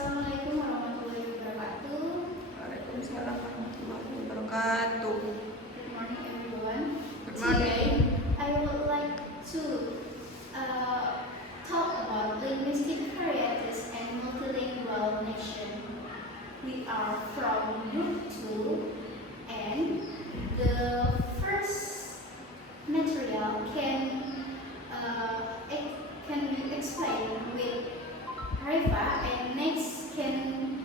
Assalamualaikum warahmatullahi wabarakatuh. Waalaikumsalam warahmatullahi wabarakatuh. Good morning, everyone. Good morning. Today, I would like to talk about linguistic varieties and multilingual nation. We are from Group 2, and the first material can be explained with Riva, and next can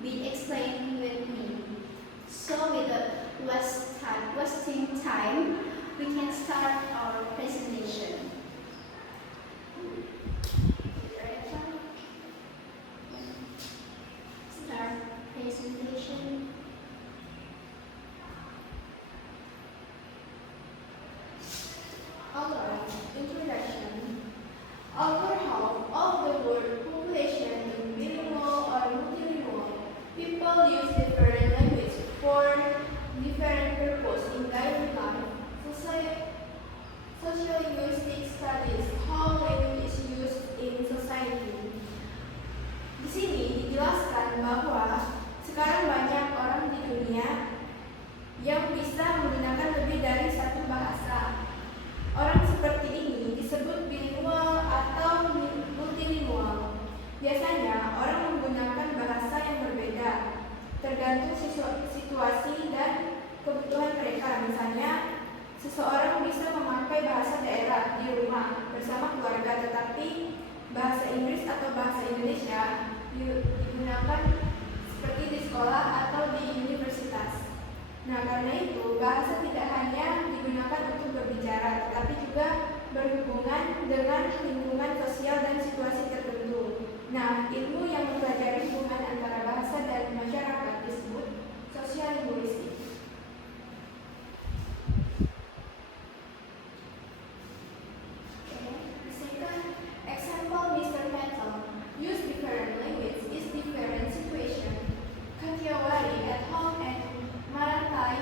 be explained with me. So without wasting time, we can start our presentation. Riva, start presentation. Alright, introduction. Over half of the world population is bilingual or multilingual. People use different language for different purposes in daily life. Sociolinguistic studies how language is used in society. Di sini dijelaskan bahwa sekarang banyak orang di dunia yang bisa menggunakan lebih dari satu bahasa. Orang seperti ini disebut bilingual atau multilingual. Biasanya orang menggunakan bahasa yang berbeda, tergantung situasi dan kebutuhan mereka. Misalnya, seseorang bisa memakai bahasa daerah di rumah bersama keluarga, tetapi bahasa Inggris atau bahasa Indonesia digunakan seperti di sekolah atau di universitas. Nah, karena itu bahasa tidak hanya digunakan untuk berbicara, tetapi juga berhubungan dengan lingkungan sosial dan situasi tertentu. Nah, ilmu yang mempelajari hubungan antara bahasa dan masyarakat disebut sosiolinguistik. The second example, Mr. Metal use different language is different situation. Kathiawari at home and Marathi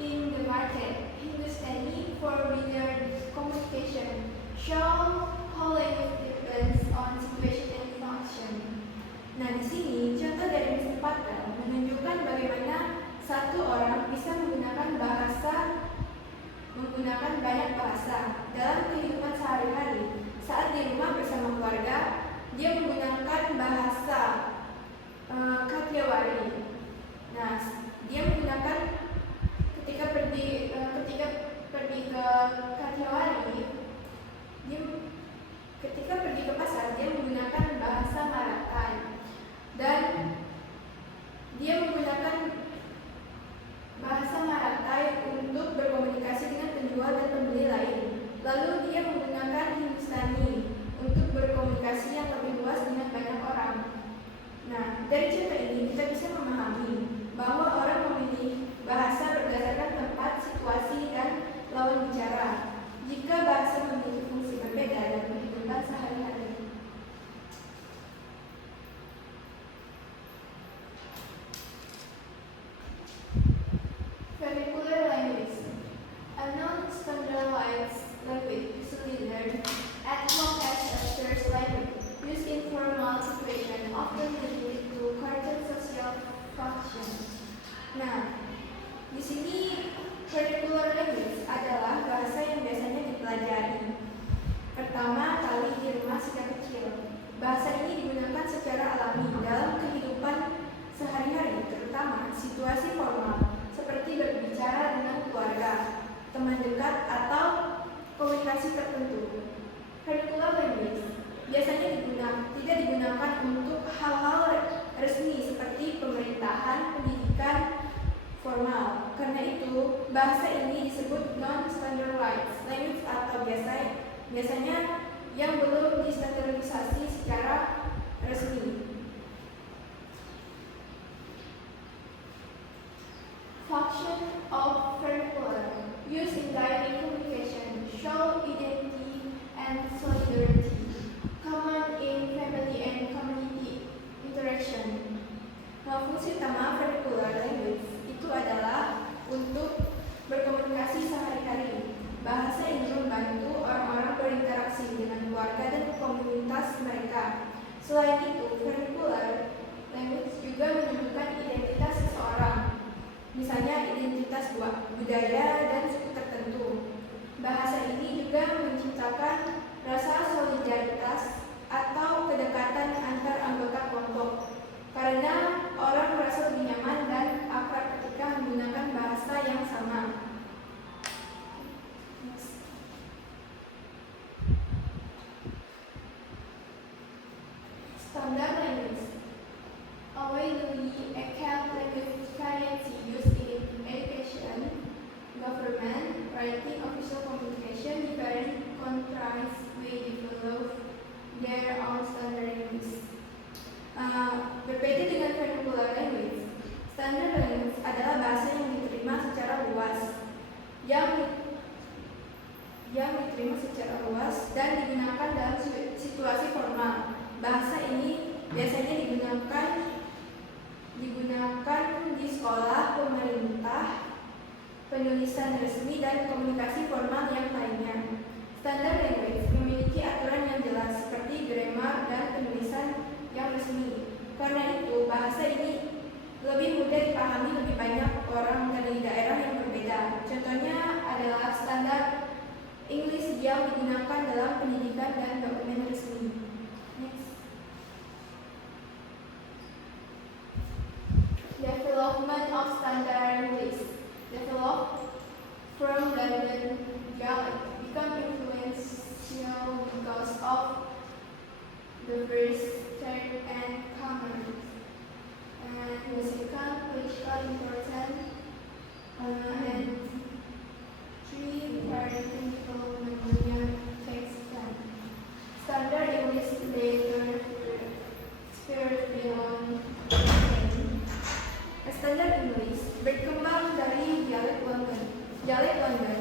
in the market, Hindustani for reader communication, show how language depends on situation and function. Nah, di sini contoh dari Mr. Patel menunjukkan bagaimana satu orang bisa menggunakan banyak bahasa dalam kehidupan sehari-hari. Saat di rumah bersama keluarga, dia menggunakan bahasa Kathiawari. Nah, dia menggunakan ketika pergi ke Kathiawari, ketika pergi ke pasar dia menggunakan bahasa Marathi dan dia menggunakan bahasa Marathi untuk berkomunikasi dengan penjual dan pembeli lain. Lalu dia menggunakan Hindustani untuk berkomunikasi yang lebih luas dengan banyak orang. Nah, dari contoh ini kita bisa memahami bahwa orang memilih bahasa berdasarkan tempat, situasi, dan lawan bicara. Jika bahasa memiliki fungsi berbeda dalam kehidupan sehari-hari. Vernacular language. A non-standardized language usually learned at home as a first language, used in formal situations, often leading to certain social function. Nah, di sini vernacular language adalah bahasa yang biasanya dipelajari pertama kali di rumah sejak kecil. Bahasa ini digunakan secara alami dalam kehidupan sehari-hari, terutama situasi formal seperti berbicara dengan keluarga, teman dekat, atau komunikasi tertentu. Vernacular language biasanya tidak digunakan untuk hal-hal resmi seperti pemerintahan, pendidikan formal. Karena itu, bahasa ini disebut non-standardized language atau biasanya yang belum distandarisasi secara resmi. Function of vernacular used in daily communication, show identity and solidarity, common in family and community interaction. Nah, fungsi utama vernacular language itu adalah untuk berkomunikasi sehari-hari. Bahasa ini membantu orang-orang berinteraksi dengan keluarga dan komunitas mereka. Selain itu, vernacular misalnya identitas budaya dan suku tertentu. Bahasa ini juga menciptakan rasa solidaritas atau kedekatan antar anggota kelompok, karena orang merasa lebih nyaman dan akrab ketika menggunakan bahasa yang sama. Standard language. Originally, a CAP language currency used in education, government, writing, official communication, different countries may develop their own standard language. Berbeda dengan vernacular language, standard language adalah bahasa yang diterima secara luas, dan digunakan dalam situasi formal. Bahasa ini biasanya digunakan di sekolah, pemerintah, penulisan resmi, dan komunikasi formal yang lainnya. Standard language memiliki aturan yang jelas seperti grammar dan penulisan yang resmi. Karena itu, bahasa ini lebih mudah dipahami lebih banyak orang dari daerah yang berbeda. Contohnya adalah standar English yang digunakan dalam pendidikan dan dokumen resmi. Next. Development of standard English. Developed from London dialect, become influential because of the first, third, and common. And the second, political importance, and three, technical memory text plan. Standard English later spread beyond Standard English berkembang dari dialek London. Dialek London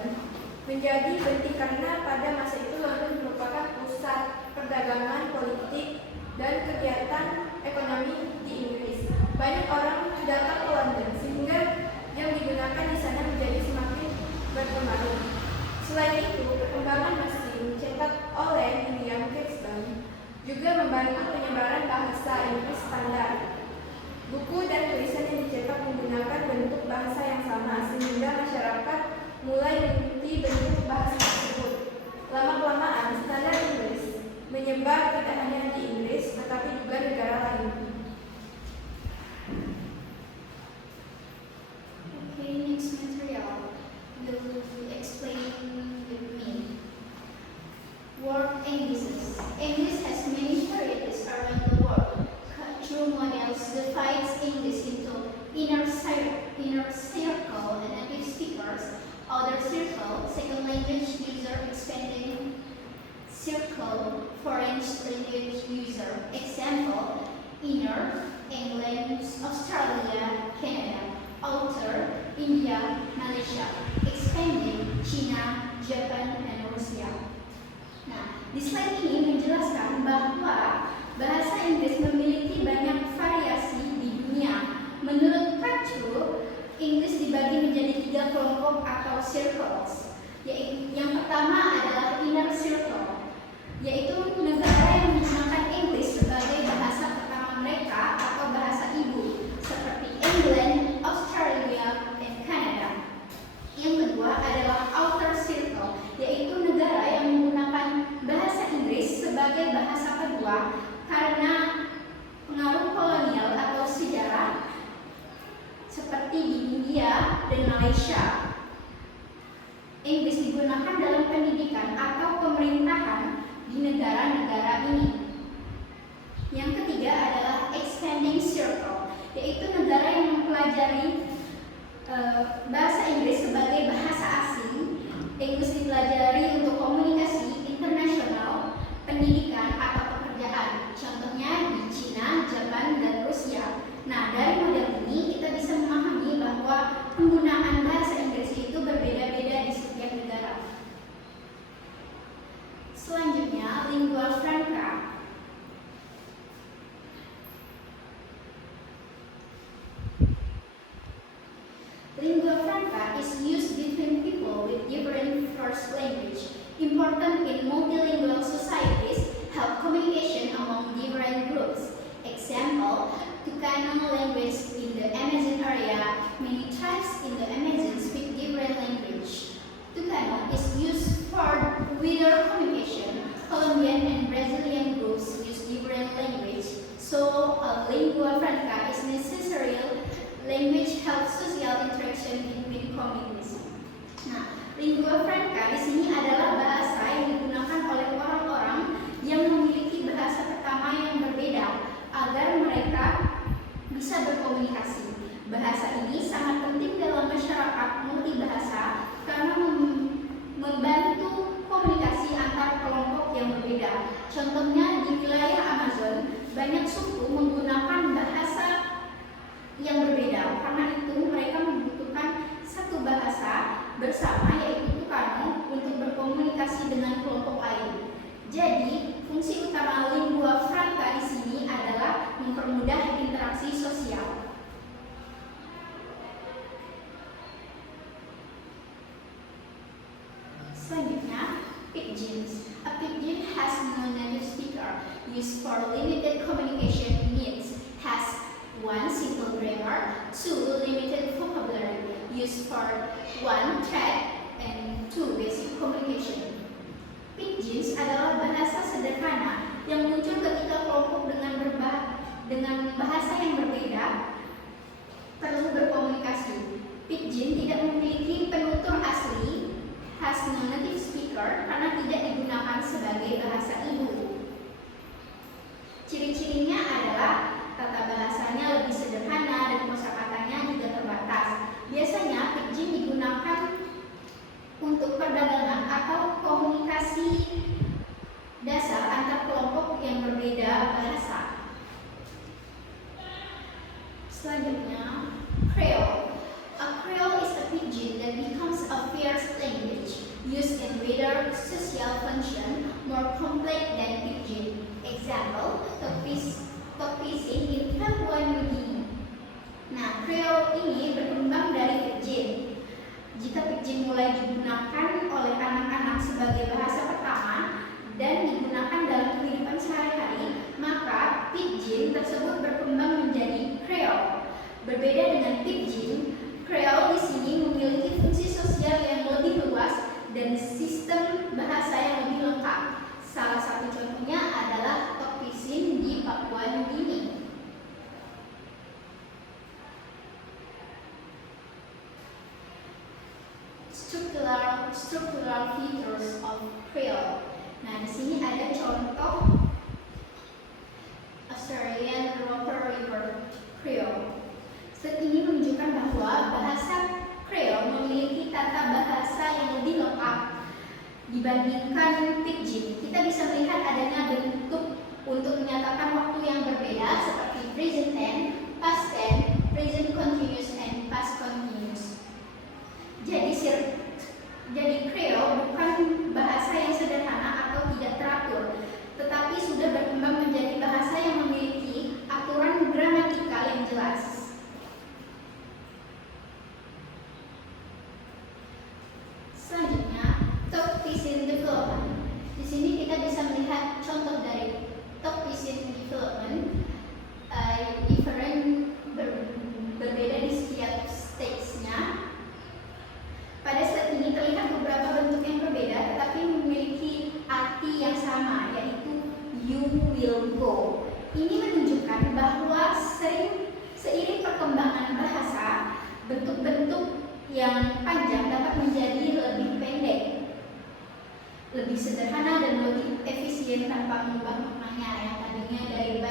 menjadi penting karena pada masa itu London merupakan pusat perdagangan, politik, dan kegiatan ekonomi di Inggris. Banyak orang datang ke London sehingga yang digunakan di sana menjadi semakin berpengaruh. Selain itu, perkembangan mesin cetak oleh William Caxton juga membantu penyebaran bahasa Inggris standar. Buku dan tulisan yang dicetak menggunakan bentuk bahasa yang sama sehingga masyarakat mulai mengikuti bentuk bahasa tersebut. Lama-kelamaan, standar Inggris menyebar tidak hanya di Inggris tetapi juga negara lain. Okay, next material will explain with me. Word Englishes. English has many varieties around the world. True models divides English into inner circle and native speakers, outer circle, second language user, expanding circle, foreign language user. Example: inner, England, Australia, Canada. Outer, India, Malaysia. Expanding, China, Japan, and Rusia. Nah, di slide ini menjelaskan bahwa bahasa Inggris memiliki banyak variasi di dunia. Menurut Katru, Inggris dibagi menjadi 3 kelompok atau circles. Yang pertama adalah inner circle, yaitu negara yang menggunakan Inggris sebagai bahasa pertama mereka atau bahasa ibu, seperti England, Australia, dan Canada. Yang kedua adalah outer circle, yaitu negara yang menggunakan bahasa Inggris sebagai bahasa kedua karena pengaruh kolonial atau sejarah seperti di India dan Malaysia. Inggris digunakan dalam pendidikan atau pemerintahan di negara-negara ini. Yang ketiga adalah expanding circle, yaitu negara yang mempelajari bahasa Inggris sebagai bahasa asing. Inggris dipelajari untuk komunikasi internasional, pendidikan, atau pekerjaan. Contohnya di China, Jepang, dan Rusia. Nah, dari model ini kita bisa memahami bahwa penggunaan bahasa Inggris itu berbeda-beda di setiap negara. Selanjutnya, lingua franca. Lingua franca is used between people with different first language. Important in multilingual societies, help communication among different groups. Example, Tucano language in the Amazon area, many tribes in the Amazon speak different language. Tucano is used for weather communication. Colombian and Brazilian groups use different language, so a lingua franca is necessary. Language helps social interaction between communities. Nah, lingua franca di sini adalah bahasa yang digunakan oleh orang-orang yang memiliki bahasa pertama yang berbeda agar mereka bisa berkomunikasi. Bahasa ini sangat penting dalam masyarakat multibahasa karena membantu komunikasi antar kelompok yang berbeda. Contohnya di wilayah Amazon, banyak suku menggunakan bahasa yang berbeda. Karena itu mereka membutuhkan satu bahasa bersama, yaitu Tucano, untuk berkomunikasi dengan kelompok lain. Jadi, fungsi utama lingua franca di sini adalah mempermudah interaksi sosial. Selanjutnya, pidgins. A pidgin has no native speaker, used for limited communication needs, has 1. Simple grammar, 2. Limited vocabulary, used for 1. Chat, and 2. Basic communication. Pidgins adalah bahasa sederhana yang muncul ketika kelompok dengan bahasa yang berbeda perlu berkomunikasi. Pidgin tidak memiliki penutur asli, has no native speaker karena tidak digunakan sebagai bahasa ibu. Ciri-cirinya adalah tata bahasanya lebih sederhana dan kosakatanya juga terbatas. Biasanya pidgin digunakan untuk perdagangan atau komunikasi dasar antar kelompok yang berbeda bahasa. Selanjutnya, Creole. A Creole is a pidgin that becomes a fierce language used in greater social function, more complex than pidgin. Example, Tokpisin in Papua New Guinea. Nah, Creole ini berkembang dari pidgin. Jika pidgin mulai digunakan oleh anak-anak sebagai bahasa pertama dan digunakan dalam kehidupan sehari-hari, maka pidgin tersebut berkembang menjadi Creole. Berbeda dengan pidgin, Creole di sini memiliki fungsi sosial yang lebih luas dan sistem bahasa yang lebih lengkap. Salah satu contohnya adalah Tokpisin di Papua New Guinea. Structural features of Creole. Nah, di sini ada contoh Australian Roper River Creole. Studi ini menunjukkan bahwa bahasa Creole memiliki tata bahasa yang lebih lengkap dibandingkan pidgin. Kita bisa melihat adanya bentuk untuk menyatakan waktu yang berbeda seperti present tense, past tense, present continuous, and past continuous. Jadi Creole bukan bahasa yang sederhana atau tidak teratur, tetapi sudah berkembang menjadi bahasa yang memiliki aturan gramatikal yang jelas. Selanjutnya, Tokpisin development. Di sini kita bisa melihat contoh dari Tokpisin development, berbeda di setiap stage-nya. Pada slide ini terlihat beberapa bentuk yang berbeda tetapi memiliki arti yang sama, yaitu you will go. Ini menunjukkan bahwa seiring perkembangan bahasa, bentuk-bentuk yang panjang dapat menjadi lebih pendek, lebih sederhana dan lebih efisien tanpa mengubah maknanya, yang tadinya dari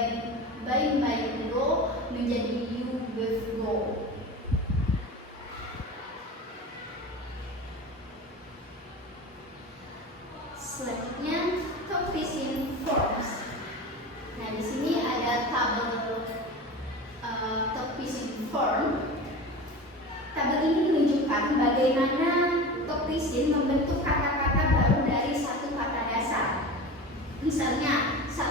by go menjadi you will go. Selanjutnya, Tokpisin forms. Nah, di sini ada tabel Tokpisin form. Tabel ini menunjukkan bagaimana Tokpisin membentuk kata-kata baru dari satu kata dasar. Misalnya, 1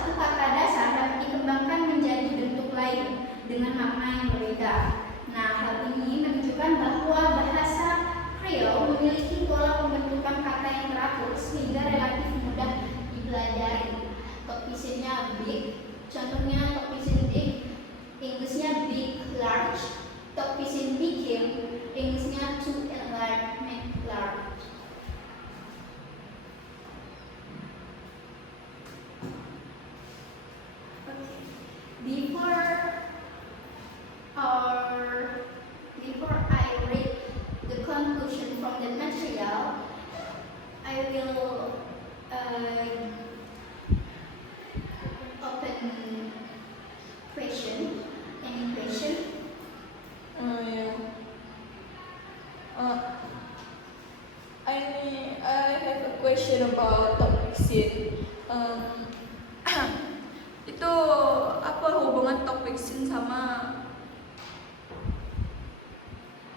apa hubungan topik sin sama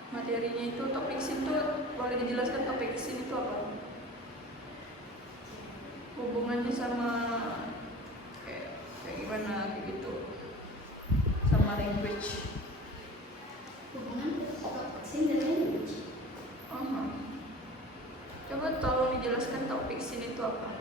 materinya itu? Topik sin itu boleh dijelaskan topik sin itu apa? Hubungannya sama kayak gimana gitu sama language. Hubungan sin dan language. Coba tolong dijelaskan topik sin itu apa?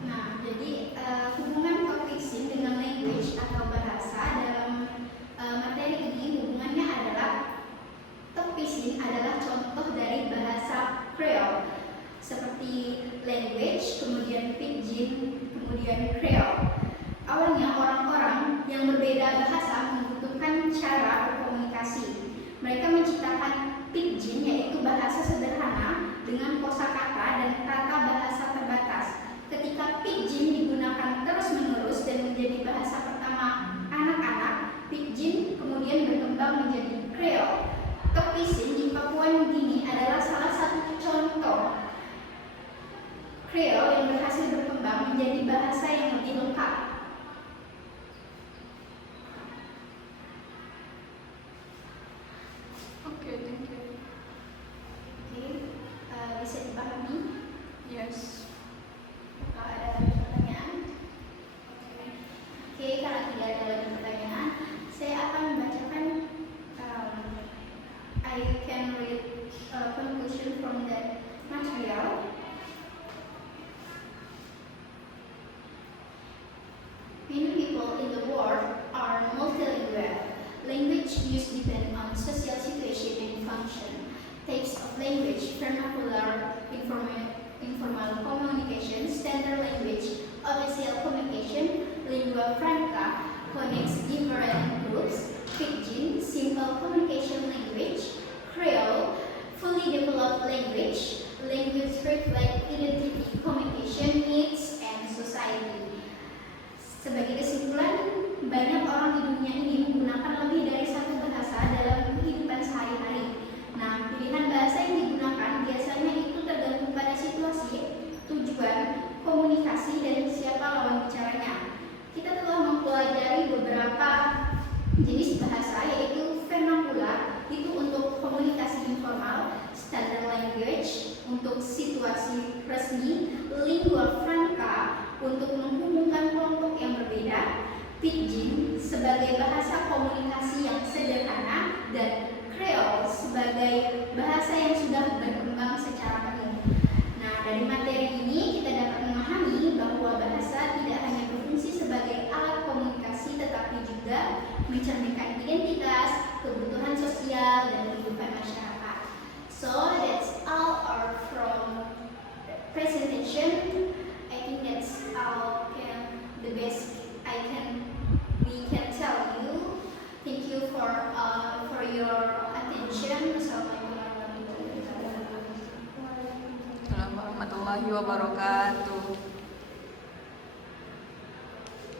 Nah, jadi hubungan topik sin dengan language atau bahasa dalam materi ini hubungannya adalah topik sin adalah contoh dari bahasa Creole seperti language, kemudian pidgin, kemudian Creole. Awalnya orang-orang yang berbeda bahasa membutuhkan cara berkomunikasi. Mereka menciptakan pidgin yaitu bahasa sederhana dengan kosakata dan tata bahasa terbatas. Ketika pidgin digunakan terus-menerus dan menjadi bahasa pertama anak-anak, pidgin kemudian berkembang menjadi Creole. Topisin di Papua Nugini adalah salah satu contoh Creole yang berhasil berkembang menjadi bahasa yang lebih lengkap. Oke, thank you. Oke, bisa dipahami? Yes. Ada pertanyaan? Oke, kalau tidak ada lagi pertanyaan, saya akan membacakan. I can read a conclusion from that material. Many people in the world are multilingual. Language use depends on social situation and function. Types of language, vernacular, informal communication, standard language, official communication, lingua franca, connects different groups, pidgin, simple communication language, Creole, fully developed language, language reflect identity, communication needs, and society. Sebagai kesimpulan, banyak orang di dunia ini menggunakan lebih dari satu bahasa dalam kehidupan sehari-hari. Nah, pilihan bahasa yang digunakan biasanya itu tergantung pada situasi, tujuan, komunikasi, dan siapa lawan bicaranya. Kita telah mempelajari beberapa jenis bahasa, yaitu vernacular, itu untuk komunikasi informal, standard language, untuk situasi resmi, lingua franca, untuk menghubungkan kelompok yang berbeda, pidgin sebagai bahasa komunikasi yang sederhana, dan Creole sebagai bahasa yang sudah berkembang secara penuh. Nah, dari materi ini kita dapat memahami bahwa bahasa tidak hanya berfungsi sebagai alat komunikasi, tetapi juga mencerminkan identitas, kebutuhan sosial, dan kehidupan masyarakat. So that's all our from presentation. I think that's all the best we can tell you. Thank you for your attention. Assalamualaikum warahmatullahi wabarakatuh. Assalamualaikum warahmatullahi wabarakatuh.